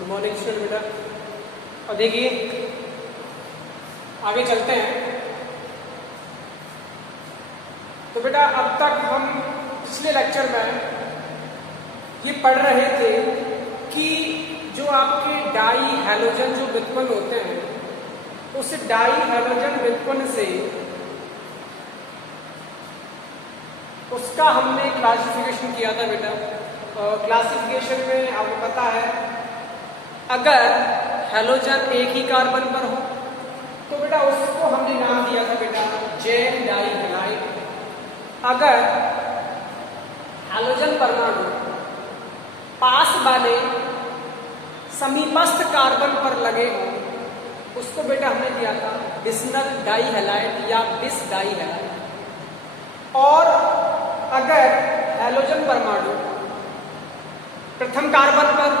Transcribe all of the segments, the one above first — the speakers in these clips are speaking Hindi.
गुड मॉर्निंग स्टूडेंट बेटा। और देखिए आगे चलते हैं। तो बेटा अब तक हम पिछले लेक्चर में ये पढ़ रहे थे कि जो आपके डाई हैलोजन जो व्युत्पन्न होते हैं उस डाई हैलोजन व्युत्पन्न से उसका हमने क्लासिफिकेशन किया था बेटा। क्लासिफिकेशन में आपको पता है अगर हैलोजन एक ही कार्बन पर हो तो बेटा उसको हमने नाम दिया था बेटा जेम डाई हैलाइड। अगर हैलोजन परमाणु पास वाले समीपस्थ कार्बन पर लगे हो उसको बेटा हमने दिया था बिस्नल डाई हैलाइड या बिस डाई हैलाइड। और अगर हैलोजन परमाणु प्रथम कार्बन पर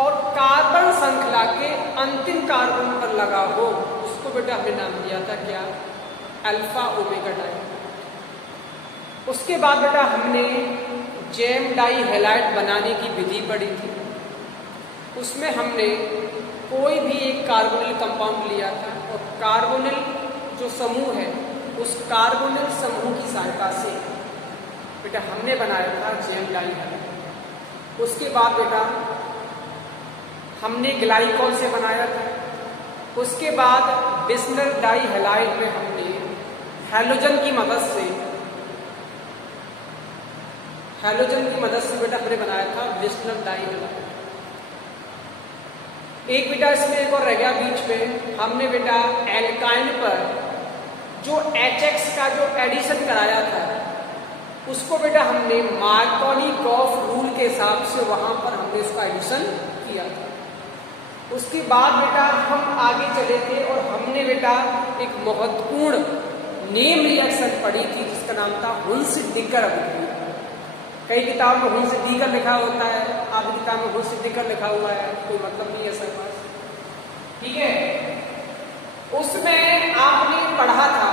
और कार्बन श्रृंखला के अंतिम कार्बन पर लगा हो उसको बेटा हमने नाम दिया था क्या अल्फा ओमेगा डाई। उसके बाद बेटा हमने जेम डाई हैलाइड बनाने की विधि पढ़ी थी। उसमें हमने कोई भी एक कार्बोनिल कंपाउंड लिया था और कार्बोनिल जो समूह है उस कार्बोनिल समूह की सहायता से बेटा हमने बनाया था जेम डाई हैलाइड। उसके बाद बेटा हमने ग्लाइकॉल से बनाया था। उसके बाद बिस्नल डाई हैलाइड में हमने हैलोजन की मदद से बेटा हमने बनाया था बिस्नल डाई हैलाइड। एक बेटा इसमें एक और रह गया बीच में, हमने बेटा एल्काइन पर जो HX का जो एडिशन कराया था उसको बेटा हमने मार्कोनी-कॉफ रूल के हिसाब से वहां पर हमने उसका एडिशन किया था। उसके बाद बेटा हम आगे चले थे और हमने बेटा एक महत्वपूर्ण नेम रिएक्शन पढ़ी थी जिसका नाम था हुन्स-डिकर अभिक्रिया। कई किताब में हुन्स-डिकर लिखा होता है, आपकी किताब में हुन्स-डिकर लिखा हुआ है, कोई मतलब नहीं है सर पास, ठीक है। उसमें आपने पढ़ा था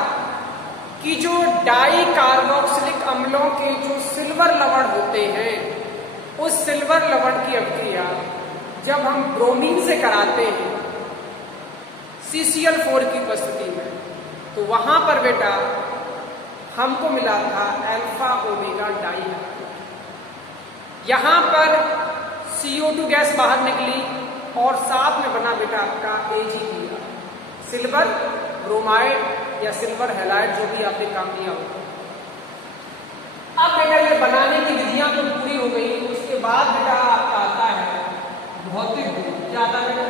कि जो डाई कार्बोक्सिलिक अम्लों के जो सिल्वर लवण होते हैं उस सिल्वर लवण की अभिक्रिया जब हम ब्रोमीन से कराते हैं CCl4 की उपस्थिति में तो वहां पर बेटा हमको मिला था अल्फा ओमेगा डाई हैलाइड। यहां पर CO2 गैस बाहर निकली और साथ में बना बेटा आपका AgBr सिल्वर ब्रोमाइड या सिल्वर हैलाइड जो भी आपने काम लिया होगा। अब बेटा ये बनाने की विधियां तो पूरी हो गई। उसके बाद बेटा आपका आता है भौतिक गुण। क्या आता है बेटा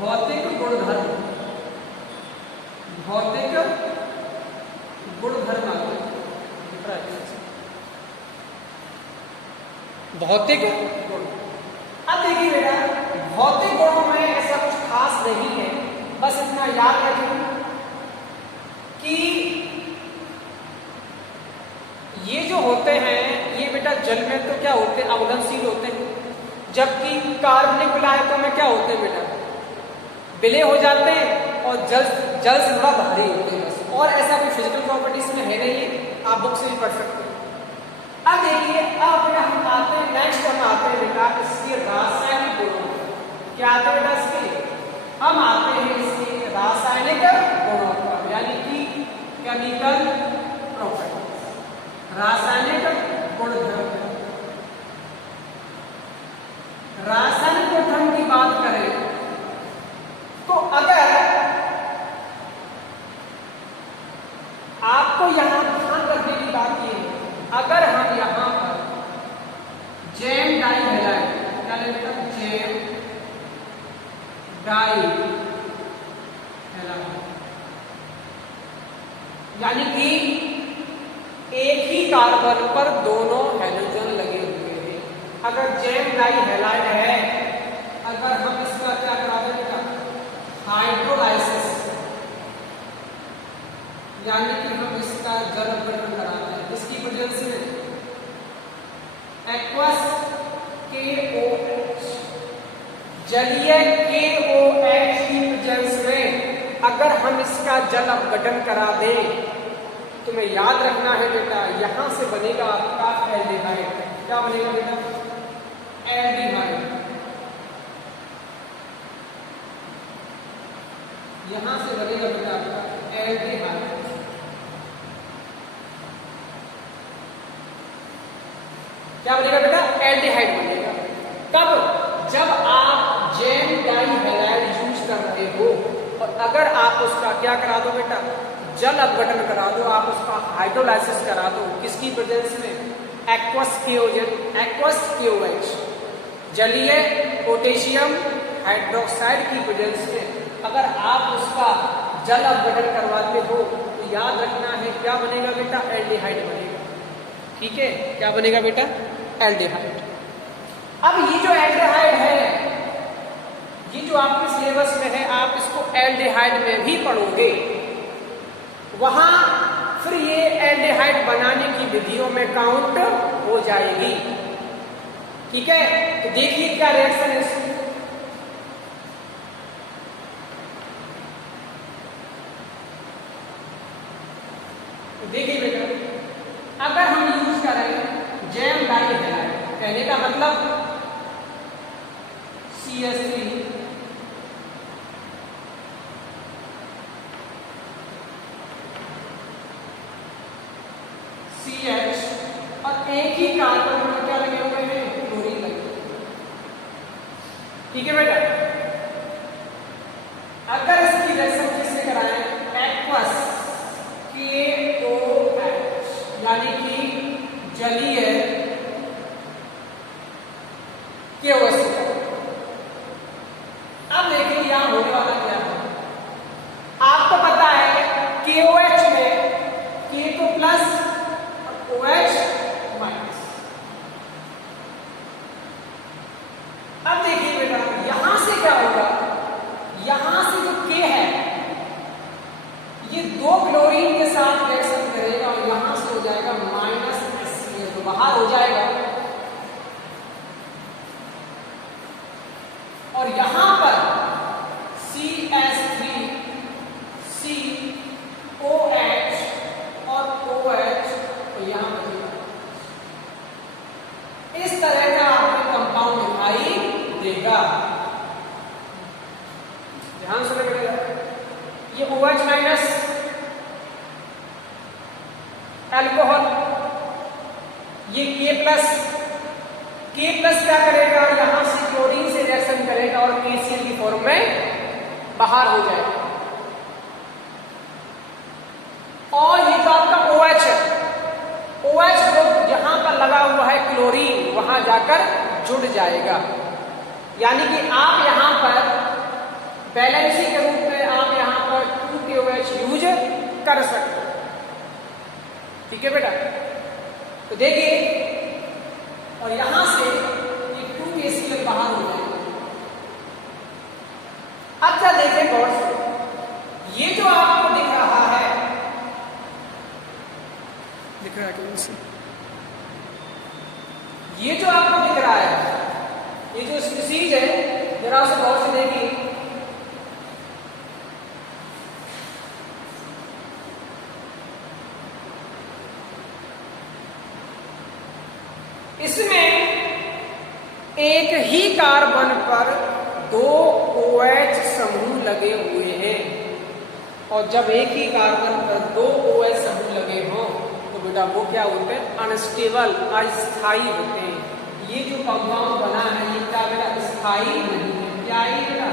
भौतिक गुणधर्म। भौतिक गुणधर्म भौतिक गुण। अब देखिए बेटा भौतिक गुणों में ऐसा कुछ खास नहीं है, बस इतना याद रखें कि ये जो होते हैं ये बेटा जल में तो क्या होते हैं अवघनशील होते हैं, जबकि कार्बनिक विलायकों में क्या होते हैं बेटा विलय हो जाते हैं और जल से थोड़ा भारी होते हैं बस। और ऐसा कोई फिजिकल प्रॉपर्टीज में है नहीं है, आप बुक से भी पढ़ सकते हैं। अब देखिए अब बेटा हम आते हैं नेक्स्ट हम आते हैं बेटा इसके रासायनिक गुणों। क्या आते हैं बेटा इसके हम आते हैं इसके रासायनिक गुणों पर यानी कि केमिकल प्रॉपर्टीज रासायनिक गुणधर्म। रासायनिक गुणधर्म की बात करें तो अगर आपको यहां ध्यान रखने की बात ये है अगर हम यहां पर जेम डाई हैलाइड क्या लेते हैं जेम डाई हैलाइड यानी कि एक ही कार्बन पर दोनों हैलोजन लगे हुए हैं। अगर जेम डाई हैलाइड है अगर हम इसका क्या करा देंगे हाइड्रोलाइसिस यानी कि हम इसका जल अपघटन कराते हैं इसकी प्रेजेंस में एक्वस KOH जलीय KOH की प्रेजेंस में अगर हम इसका जल अपघटन करा दें तो तुम्हें याद रखना है बेटा यहां से बनेगा आपका एल्डिहाइड। क्या बनेगा बेटा एल्डिहाइड। यहां से बनेगा बेटा आपका एल्डिहाइड। क्या बनेगा बेटा? एल्डिहाइड बनेगा। कब? जब आप जेम डाई हैलाइड यूज कर रहे हो और अगर आप उसका क्या करा दो बेटा, जल अपघटन करा दो, आप उसका हाइड्रोलाइसिस करा दो, किसकी प्रेजेंस में? एक्वस KOH, जलीय पोटेशियम हाइड्रोक्साइड की प्रेजेंस में अगर आप उसका जल अपघटन करवाते हो तो याद रखना है क्या बनेगा बेटा? एल्डिहाइड बनेगा। ठीक है, क्या बनेगा बेटा? एल्डिहाइड। अब ये जो एल्डिहाइड है, ये जो आपके सिलेबस में है, आप इसको एल्डिहाइड में भी पढ़ोगे, वहां फिर ये एल्डिहाइड बनाने की विधियों में काउंट हो जाएगी। ठीक है, तो देखिए क्या रिएक्शन है इसमें। देखिए बेटा, अगर हम यूज करें जेम डाई हैलाइड, कहने का मतलब CH3 CH और एक ही कार्बन में क्या लगे हुए हैं? क्लोरीन लगे। ठीक है बेटा, अगर इसकी रिएक्शन किससे कराएं? एक्वस KOH यानी कि जलीय KOH से। अब देखिए यहां होने वाला क्या है। आपको पता है KOH में K2 प्लस और OH माइनस। अब देखिए बेटा, यहां से क्या होगा? यहां से जो K है ये 2 क्लोरीन के साथ रिएक्शन करेगा और यहां से हो जाएगा -HCl, तो बाहर हो जाएगा। और यहां पर CH3 COH और OH तो यहां पर इस तरह का आपको कंपाउंड दिखाई देगा। ध्यान से देखिएगा, ये OH माइनस अल्कोहल, ये K प्लस क्या करेगा? यहां से क्लोरीन से रिएक्शन करेगा और KCl की फॉर्म में बाहर हो जाएगा। और ये जो आपका OH है, OH ग्रुप जहां पर लगा हुआ है क्लोरीन, वहां जाकर जुड़ जाएगा। यानी कि आप यहां पर बैलेंसिंग के रूप में आप यहां पर 2KOH यूज कर सकते हो। ठीक है बेटा, तो देखिए, और यहां से ये 2KCl बाहर हो जाएगा। अच्छा देखिए गौर से, ये जो आपको दिख रहा है, दिख रहा है कौन सी? ये जो आपको दिख रहा है, ये जो स्पीसीज है, जरा से गौर से देखिए। इसमें एक ही कार्बन पर 2 OH समूह लगे हुए हैं, और जब एक ही कार्बन पर 2 OH समूह लगे हों तो बेटा वो क्या होते हैं? अनस्टेबल, अस्थायी होते हैं। ये जो कंपाउंड बना है ये क्या बेटा? स्थायी नहीं है। क्या है बेटा?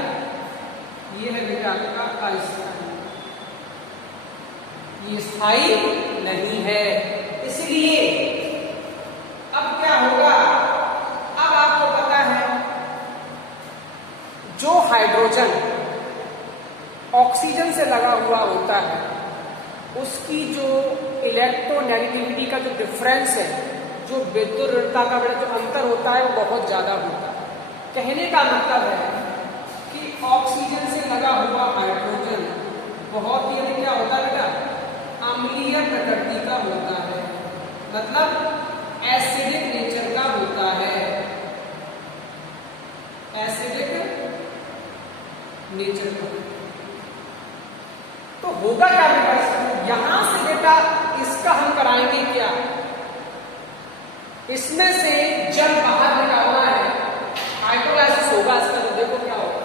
ये है बेटा आपका अस्थायी, ये स्थायी नहीं है। इसलिए अब क्या होगा? अब आपको पता है जो हाइड्रोजन ऑक्सीजन से लगा हुआ होता है उसकी जो इलेक्ट्रोनेगेटिविटी का जो डिफरेंस है, जो विद्युत का जो अंतर होता है वो बहुत ज्यादा होता है। कहने का मतलब है कि ऑक्सीजन से लगा हुआ हाइड्रोजन बहुत ही क्या होता है बेटा? अम्लीय प्रकृति का होता है, मतलब एसिडिक नेचर का होता है, एसिडिक नेचर का। तो होगा क्या बेटा? यहां से बेटा इसका हम कराएंगे क्या? इसमें से जल बाहर निकालना है, हाइड्रोलाइसिस होगा इसका, तो देखो क्या होगा।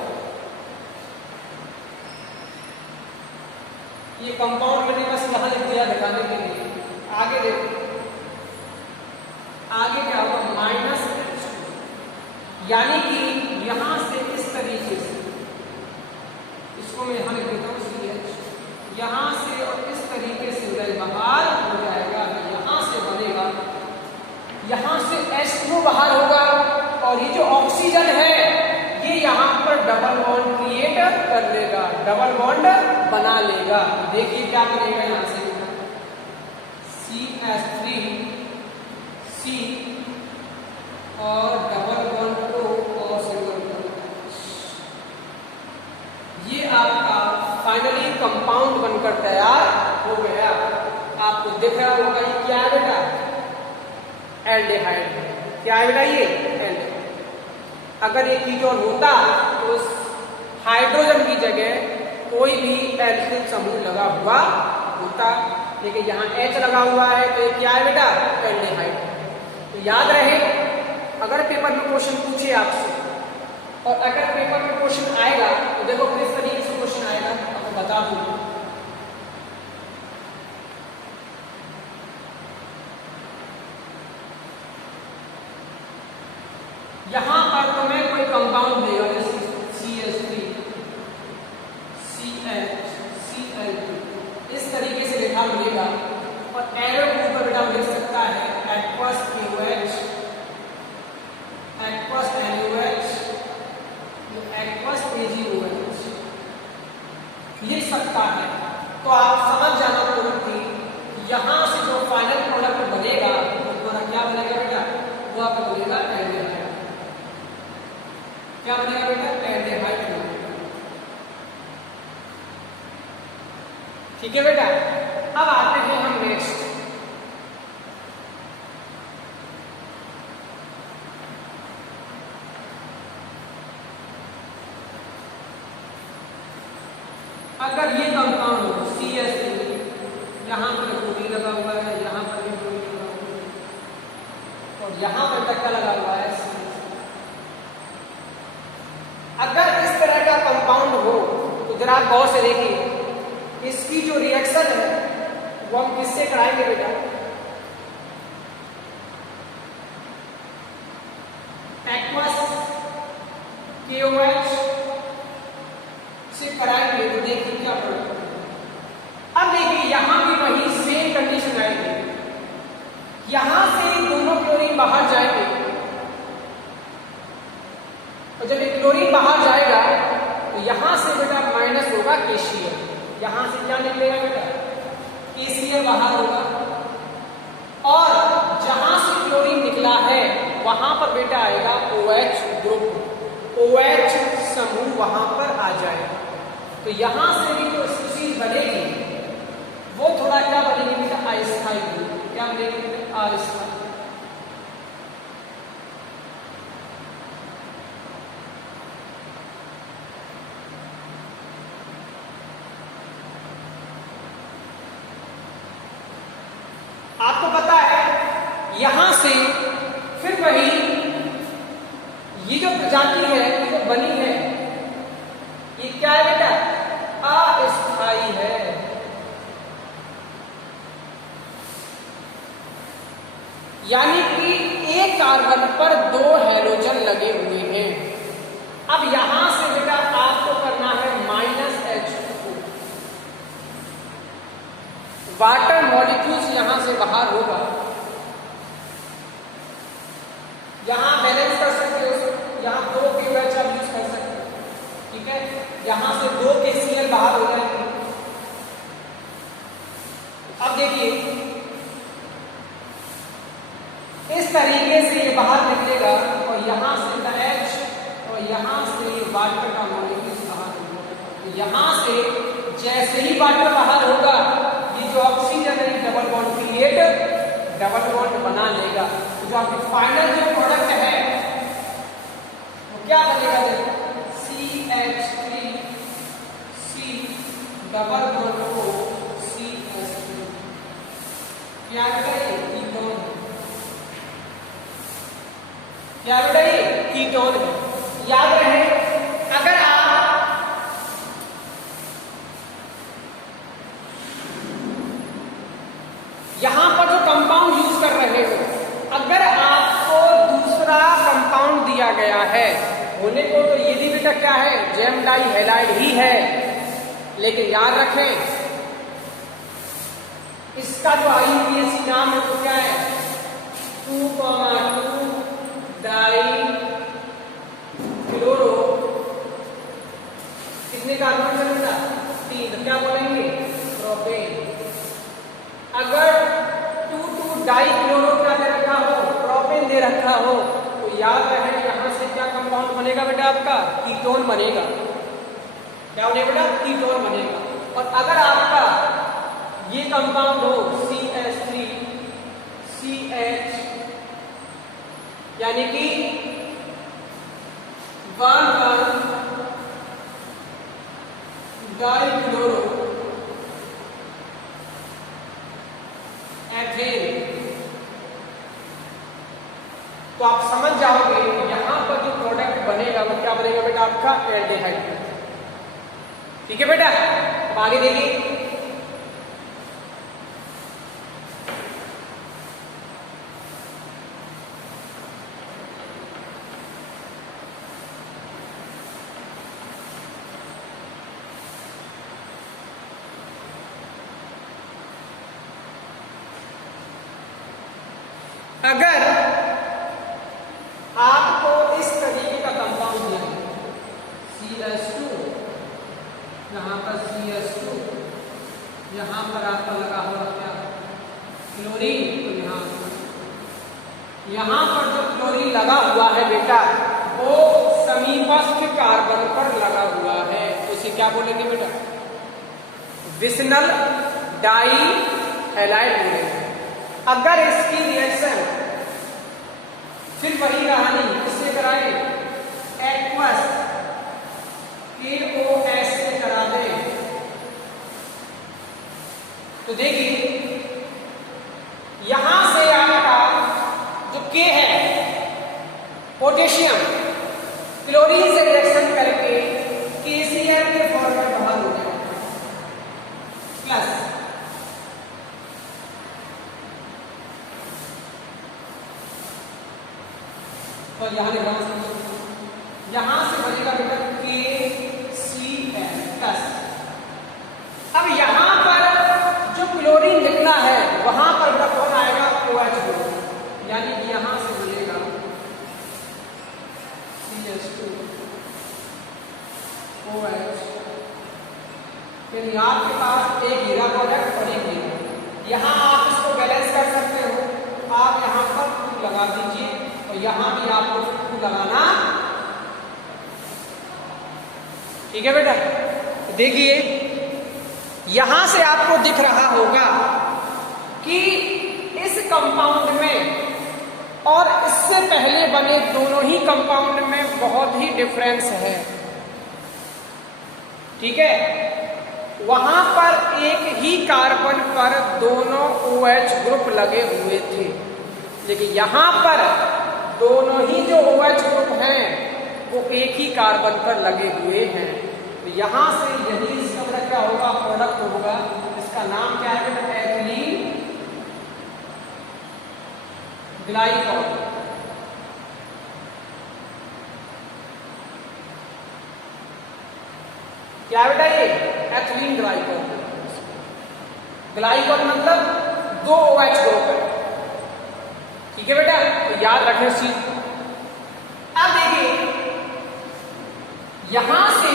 कंपाउंड मैंने बस यहाँ लिख दिया दिखाने के लिए। आगे देखो, आगे क्या होगा, माइनस H2, यानी कि यहां से इस तरीके से, इसको मैं यहां लिख देता हूँ CH, यहां से और इस तरीके से बाहर हो जाएगा, यहां से बनेगा, यहां से H2 बाहर होगा और ये जो ऑक्सीजन है ये यहां पर डबल बॉन्ड क्रिएट कर लेगा, डबल बॉन्ड बना लेगा। देखिए क्या बनेगा, यहां से CH3 C और डबल बॉन्ड O और सिंगल बॉन्ड, ये आपका फाइनली कंपाउंड बनकर तैयार हो गया। आपको दिख रहा होगा ये क्या है बेटा, एल्डिहाइड। क्या है बेटा ये, एल्डिहाइड। अगर ये कीटोन होता तो उस हाइड्रोजन की जगह कोई भी एल्किल समूह लगा हुआ होता, लेकिन यहाँ H लगा हुआ है तो ये क्या है बेटा, एल्डिहाइड। तो याद रहे, अगर पेपर में क्वेश्चन पूछे आपसे, और अगर पेपर में क्वेश्चन आएगा तो देखो किस तरीके से क्वेश्चन आएगा, आपको बता दूं। यहां पर तुम्हें कोई कंपाउंड देगा, जैसे CH3 CH Cl2, इस तरीके से लिखा मिलेगा, और एरो के ऊपर बेटा लिख सकता है aqueous KOH, aqueous NaOH, aqueous AgOH लिख सकता है। तो आप समझ जाना तुरंत ही, यहां से जो फाइनल प्रोडक्ट बनेगा वो तुम्हारा क्या बनेगा बेटा, वो आपका बनेगा एल्डिहाइड। क्या बनेगा बेटा, एल्डिहाइड बनेगा। ठीक है बेटा, अब आते हैं हम नेक्स्ट। अगर ये कंपाउंड हो CH3, यहां पर क्लोरीन लगा हुआ है, यहां पर भी क्लोरीन लगा हुआ है, और यहां पर तक क्या लगा हुआ है, अगर इस तरह का कंपाउंड हो तो जरा आप गौर से देखिए, इसकी जो रिएक्शन है वो हम किससे कराएंगे बेटा, aqueous KOH से कराएंगे। तो देखिए क्या प्रोडक्ट, अब देखिए यहां भी वही सेम कंडीशन आएगी, यहां से दोनों क्लोरीन बाहर जाएंगे, और जब एक क्लोरीन बाहर जाएगा तो यहां से बेटा माइनस होगा KCl, यहां से क्या निकलेगा बेटा, KCl बाहर होगा, और जहां से क्लोरीन निकला है वहां पर बेटा आएगा OH ग्रुप, OH समूह वहां पर आ जाएगा। तो यहां से भी जो स्पीशीज बनेगी वो थोड़ा क्या बनेगी बेटा, अस्थायी ग्रुप। क्या बनेगी बेटा, अस्थायी। आपको पता है यहां से फिर वही ये जो प्रजाति है, ये जो बनी है, ये क्या है बेटा, अस्थायी है। यानी कि एक कार्बन पर 2 हैलोजन लगे हुए हैं। अब यहां से बेटा आपको करना है -H2, वाटर मॉलिक्यूल्स यहां से बाहर होगा, यहां बैलेंस कर सकते हो, यहां 2 KOH आप यूज कर सकते हो, ठीक है, यहां से 2 KCl बाहर हो जाएंगे। अब देखिए इस तरीके से ये बाहर निकलेगा, और यहां से H और यहां से वाटर का मॉलिक्यूल बाहर होगा। तो यहां से जैसे ही वाटर बाहर होगा, ये जो ऑक्सीजन है double bond create, double bond बना लेगा। तो जो आपकी फाइनल जो प्रोडक्ट है वो क्या बनेगा, देखो CH3 C double bond O CH3, क्या करें, कीटोन। क्या बेटा, ये कीटोन है। याद रहे, अगर आप नेचर क्या है, जेम डाई हैलाइड ही है, लेकिन याद रखें इसका जो IUPAC नाम है वो क्या है, 2,2 डाई क्लोरो, कितने कार्बन बनेगा, 3, तो क्या बोलेंगे, प्रोपेन। अगर 2,2 डाई क्लोरो क्या दे रखा हो, प्रोपेन दे रखा हो, तो याद रहे यहां से क्या कंपाउंड बनेगा बेटा, आपका कीटोन बनेगा। क्या बनेगा बेटा, कीटोन बनेगा। और अगर आपका ये कंपाउंड हो CH3 CH, यानी कि 1,1 डाइक्लोरो एथेन, तो आप समझ जाओगे यहां पर जो प्रोडक्ट बनेगा वो क्या बनेगा बेटा, आपका एल्डिहाइड। ठीक है बेटा, अब आगे देखिए। अगर आपको इस तरीके का कंपाउंड दिया CH2, यहां पर CH2, यहां पर आपका लगा हुआ क्या, क्लोरीन, तो यहां पर जो क्लोरीन लगा हुआ है बेटा वो समीपस्थ कार्बन पर लगा हुआ है, तो इसे क्या बोलेंगे बेटा, विसिनल डाई हैलाइड बोलेंगे। अगर इसकी रिएक्शन फिर वही कहानी किससे कराए, एक्वस KOS से करा दे, तो देखिए यहां से आपका जो K है पोटेशियम क्लोरीन से रिएक्शन करके KCl के फॉर्म में बाहर हो जाएगा, प्लस और यहां से बनेगा बेटा KCl प्लस। अब यहां पर जो क्लोरीन लिखना है वहां पर बेटा कौन आएगा, OH ग्रुप, यानी कि यहां से बनेगा CH2 OH। फिर आपके पास एक हीरा प्रोडक्ट और एक हीरा, यहां आप इसको बैलेंस कर सकते हो, आप यहां पर 2 लगा दीजिए और यहां भी आपको 2 लगाना। ठीक है बेटा, देखिए यहां से आपको दिख रहा होगा कि इस कंपाउंड में और इससे पहले बने दोनों ही कंपाउंड में बहुत ही डिफरेंस है। ठीक है, वहां पर एक ही कार्बन पर दोनों OH ग्रुप लगे हुए थे, लेकिन यहां पर दोनों ही जो OH ग्रुप हैं वो एक ही कार्बन पर लगे हुए हैं। तो यहां से यही इसका मतलब क्या होगा, प्रोडक्ट होगा, इसका नाम क्या है, एथिलीन ग्लाइकॉल। क्या बेटा, ये एथिलीन ग्लाइकॉल। ग्लाइकॉल मतलब 2 OH ग्रुप है। ठीक है बेटा, तो याद रखें इस चीज। अब देखिए यहां से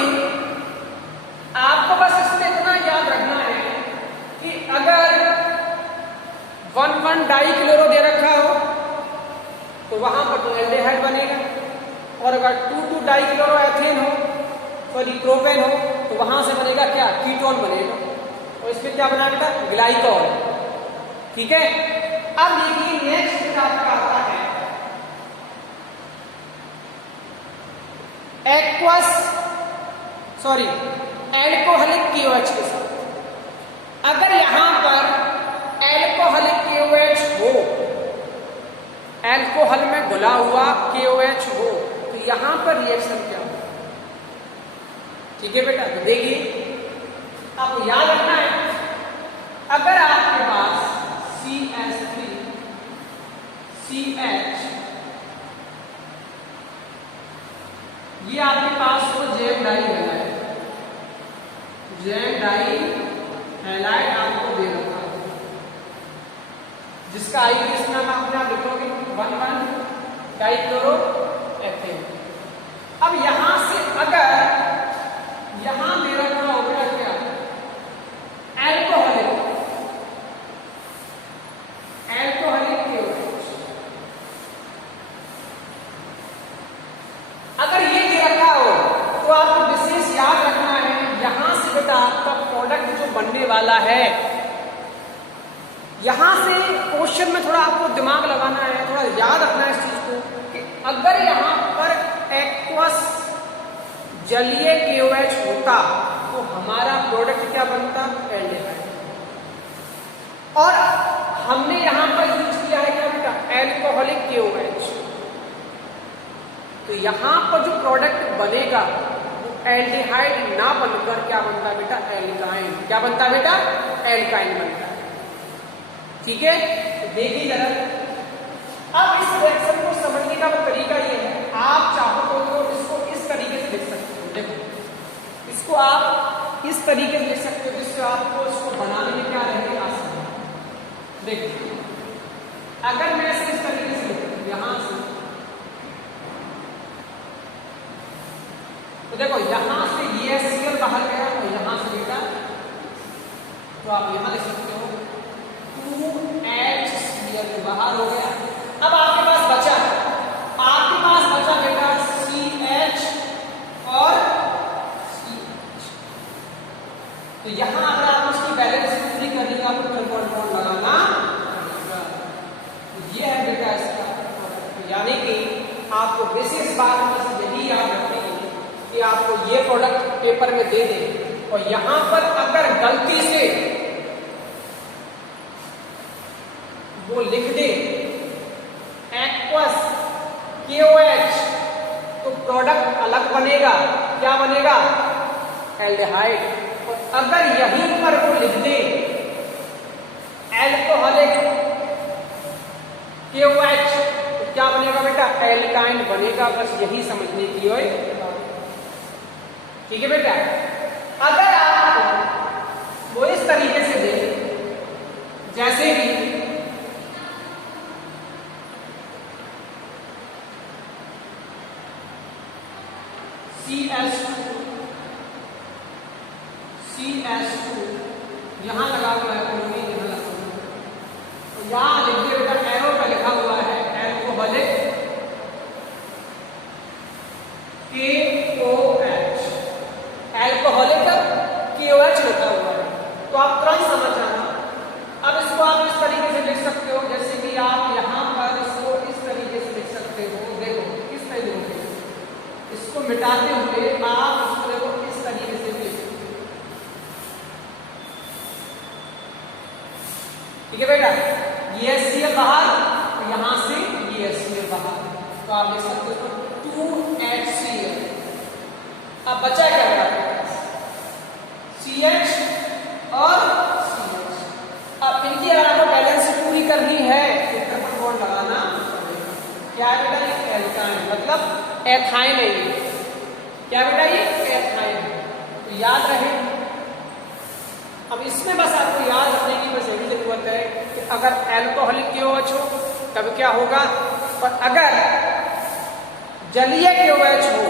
आपको बस इसमें इतना याद रखना है कि अगर 1,1 डाई क्लोरो दे रखा हो तो वहां पर तो एल्डिहाइड बनेगा, और अगर 2,2 डाई क्लोरो एथेन हो, सॉरी प्रोपेन हो, तो वहां से बनेगा क्या, कीटोन बनेगा, और इसमें क्या बना बेटा, ग्लाइकॉल। ठीक है, अब देखिए नेक्स्ट आपका आता है एल्कोहलिक KOH के साथ। अगर यहां पर एल्कोहलिक KOH हो, एल्कोहल में घुला हुआ KOH हो, तो यहां पर रिएक्शन क्या हो। ठीक है बेटा, तो देखिए आपको याद रखना है, अगर आपके पास CH3 CH ये आपके पास हो gem dihalide, gem dihalide आपको दे रखा है, जिसका आईपीएस नाम आपने आप लिखोगे 1,1 डाइक्लोरोएथेन। अब यहां से अगर यहां मेरा क्या हो गया, क्या एल्कोहलिक, एल्कोहलिक KOH, अगर ये दे रखा हो तो आपको विशेष याद रखना है, यहां से बेटा आपका प्रोडक्ट जो बनने वाला है, यहां से क्वेश्चन में थोड़ा आपको दिमाग लगाना है, थोड़ा याद रखना है इस चीज को कि अगर यहां पर एक्वस जलीय KOH होता तो हमारा प्रोडक्ट क्या बनता, एल्डिहाइड। और हमने यहां पर यूज किया है क्या बेटा, एल्कोहलिक KOH, तो यहां पर जो प्रोडक्ट बनेगा वो एल्डिहाइड ना बनकर क्या बनता है बेटा, एल्काइन। क्या बनता है बेटा, एल्काइन बनता है। ठीक है, तो देखिए जरा, अब इस रिएक्शन को समझने का तरीका ये है, आप चाहो तो इसको इस तरीके से लिख सकते हो। देखो, इसको आप इस तरीके से लिख सकते हो जिससे आपको इसको बनाने में क्या रहेगी, आसान। देखो, अगर मैं इसे इस तरीके से लिखूं यहां से, तो देखो यहां से ये HCl बाहर गया और यहां से बेटा, तो आप यहां लिख सकते हो 2HCl बाहर हो गया। अब आपके पास बचा, आपके पास बचा बेटा CH और CH। तो यहां अगर आप उसकी बैलेंस पूरी करनी है, आपको ट्रिपल बॉन्ड लगाना पड़ेगा। तो ये है बेटा इसका, यानी कि आपको विशेष बात यही याद रखनी है कि आपको ये प्रोडक्ट पेपर में दे दें और यहां पर अगर गलती से वो लिख दे एक्वस KOH, तो प्रोडक्ट अलग बनेगा, क्या बनेगा, एल्डिहाइड। और अगर यहीं पर वो लिख दे एल्कोहलिक KOH, तो क्या बनेगा बेटा, एल्काइन बनेगा। बस यही समझने की हो, ठीक है बेटा। अगर आप वो इस तरीके से दे, जैसे कि CH2 यहां लगा हुआ है, क्लोरीन यहां लगा हुआ है, तो यहां लिख दिया बेटा, एरो पे लिखा हुआ है एल्कोहलिक KOH, एल्कोहलिक KOH लिखा हुआ है, तो आप तुरंत समझ जाना। अब इसको आप इस तरीके से लिख सकते हो, जैसे कि आप यहां पर इसको इस तरीके से लिख सकते हो। देखो किस तरीके से, इसको मिटाते हुए आप इसको देखो इस तरीके से लिख, ठीक है बेटा। ये HCl बाहर, यहां से ये HCl बाहर, तो आप लिख सकते हो 2HCl। अब बचा क्या बेटा, CH और CH। अब इनकी अगर आपको बैलेंस पूरी करनी है तो ट्रिपल बॉन्ड लगाना पड़ेगा। क्या बेटा, ये एल्काइन मतलब एथाइन है ये, क्या बेटा, ये एथाइन है, तो याद रहे। अब इसमें बस आपको याद रखने की बस यही जरूरत है कि अगर एल्कोहलिक KOH हो तब क्या होगा, और अगर जलीय KOH हो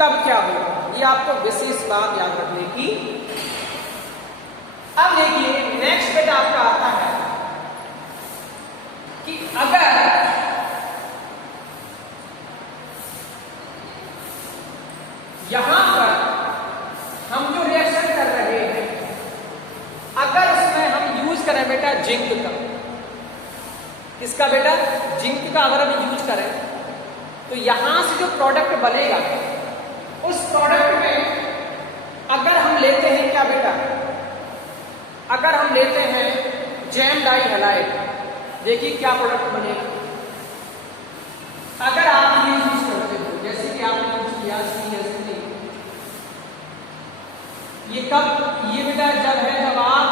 तब क्या होगा, ये आपको विशेष बात याद रखने की। अब देखिए नेक्स्ट बेटा आपका आता है कि अगर यहां पर हम जो रिएक्शन कर रहे हैं, अगर उसमें हम यूज करें बेटा जिंक का, इसका बेटा जिंक का अगर हम यूज करें तो यहां से जो प्रोडक्ट बनेगा उस प्रोडक्ट में अगर हम लेते हैं क्या बेटा, अगर हम लेते हैं जैम डाई हैलाइड, देखिए क्या प्रोडक्ट बनेगा। अगर आप ये यूज करते हो, जैसे कि आपने यूज किया CH3, ये कब, ये बेटा जब है जब आप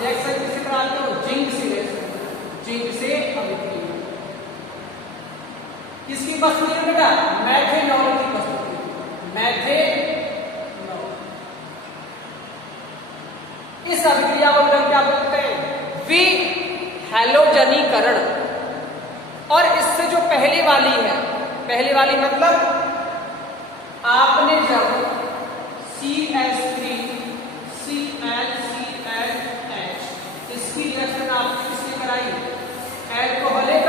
रिएक्शन किससे कराते हो, जिंक से रिएक्शन, जिंक से अल्यूमिनियम। किसकी उपस्थिति में बेटा, मैथेनॉल की उपस्थिति। मेथेनॉल। इस अभिक्रिया को हम क्या बोलते हैं? विहैलोजनीकरण। और इससे जो पहले वाली है, पहले वाली मतलब आपने जब CH3 ClClH इसकी रिएक्शन आपने किससे कराई? एल्कोहलिक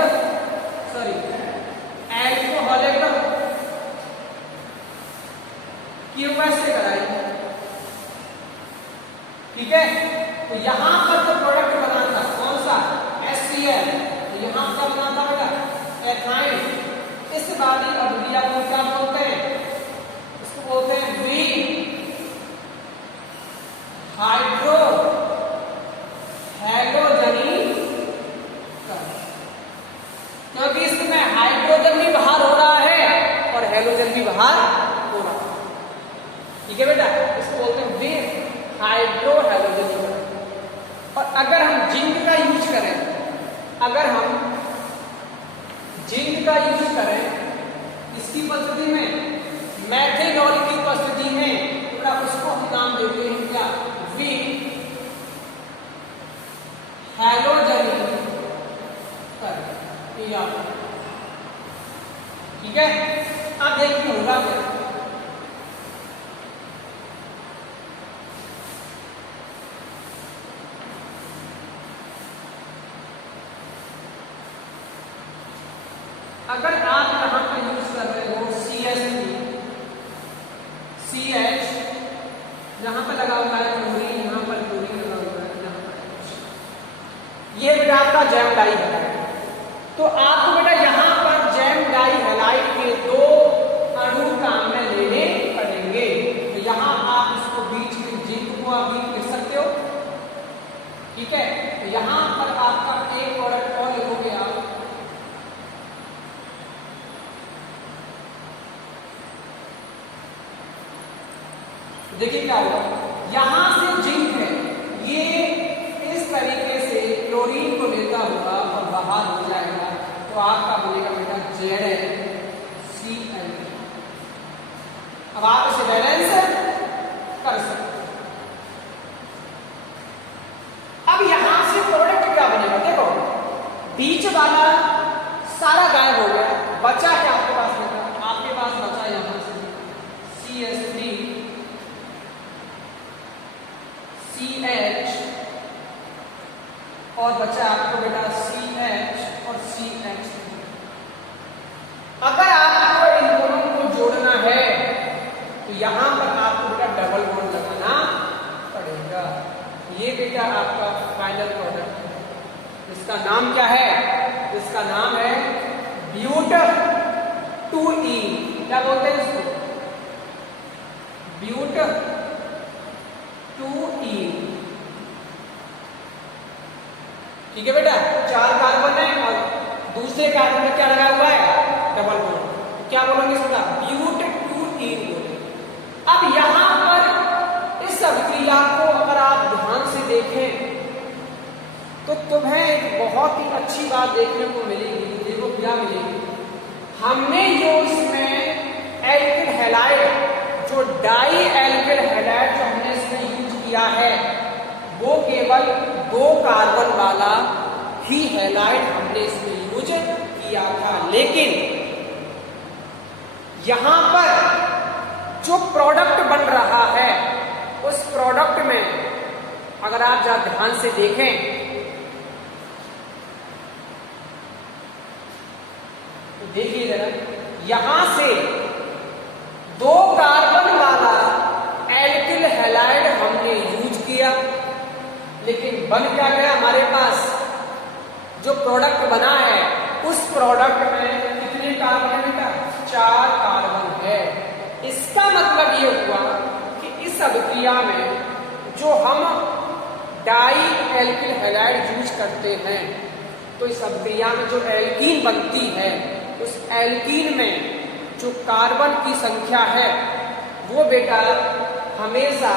QS से कराई, ठीक है। तो यहां पर जो प्रोडक्ट बना था कौन सा? HCl। तो यहां क्या बना था बेटा? एथाइन। इस वाली अभिक्रिया को क्या बोलते हैं? इसको बोलते हैं विहाइड्रोहैलोजनीकरण। क्योंकि इसमें हाइड्रोजन भी बाहर हो रहा है और हैलोजन भी बाहर हो रहा है, ठीक है बेटा। इसको बोलते हैं विहाइड्रोहैलोजनीकरण। और अगर हम जिंक का यूज करें, इसकी उपस्थिति में, मेथेनॉल की उपस्थिति में, तो उसको हम नाम देते हैं क्या? विहैलोजनीकरण, ठीक है। अब देखिए होगा क्या। अगर आप यहां पर यूज कर रहे हो CH3 CH, यहां पर लगा हुआ है क्लोरीन, यहां पर क्लोरीन लगा हुआ है, यहां पर ये बेटा आपका जैम डाई हैलाइड। तो आपको बेटा यहां पर जैम डाई हैलाइड के 2 अणु काम में लेने पड़ेंगे। तो यहां आप इसको बीच में जिंक को आप भी लिख सकते हो, ठीक है। तो यहां पर आपका एक प्रोडक्ट और लिखोगे आप, देखिए क्या होगा। यहां से जिंक है, ये इस तरीके से क्लोरीन को लेता हुआ और बाहर हो जाएगा, तो आपका बनेगा बेटा ZnCl। अब आप इसे बैलेंस कर सकते हैं। अब यहां से प्रोडक्ट क्या बनेगा? देखो बीच वाला सारा गायब हो गया, बचा क्या आपके पास बेटा? आपके पास बचा यहां से CH3 CH और बचा आपको बेटा CH और CH। अगर आपको इन दोनों को जोड़ना है तो यहां पर आपको बेटा डबल बॉन्ड लगाना पड़ेगा। ये बेटा आपका फाइनल प्रोडक्ट है। इसका नाम क्या है? इसका नाम है ब्यूट2E। क्या बोलते हैं इसको? ब्यूट2E, ठीक है बेटा। 4 कार्बन है और दूसरे कार्बन में क्या लगा हुआ है? Double bond. क्या बोलेंगे इसका? ब्यूट2E बोलेंगे। अब यहां पर इस अभिक्रिया को अगर आप ध्यान से देखें तो तुम्हें एक बहुत ही अच्छी बात देखने को मिलेगी। देखो क्या मिलेगी, हमने जो इसमें एल्किल हैलाइड, जो डाई एल्किल हैलाइड जो हमने इसमें यूज किया है, वो केवल 2 कार्बन वाला ही हैलाइड हमने इसमें यूज किया था। लेकिन यहां पर जो प्रोडक्ट बन रहा है, उस प्रोडक्ट में अगर आप जरा ध्यान से देखें तो देखिए जरा, यहां से 2 कार्बन वाला एल्किल हैलाइड हमने यूज किया, लेकिन बन क्या गया हमारे पास? जो प्रोडक्ट बना है उस प्रोडक्ट में कितने कार्बन है बेटा? 4 कार्बन है। इसका मतलब ये हुआ कि इस अभिक्रिया में जो हम डाई एल्किल हैलाइड यूज करते हैं, तो इस अभिक्रिया में जो एल्कीन बनती है, उस एल्कीन में जो कार्बन की संख्या है वो बेटा हमेशा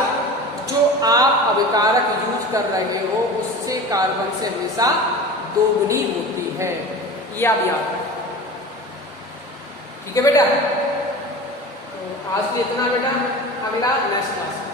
जो आप अभिकारक यूज कर रहे हो उससे कार्बन से हमेशा 2 गुनी होती है। ये आप याद रखें, ठीक है बेटा। तो आज के लिए इतना बेटा, अगला नेक्स्ट क्लास।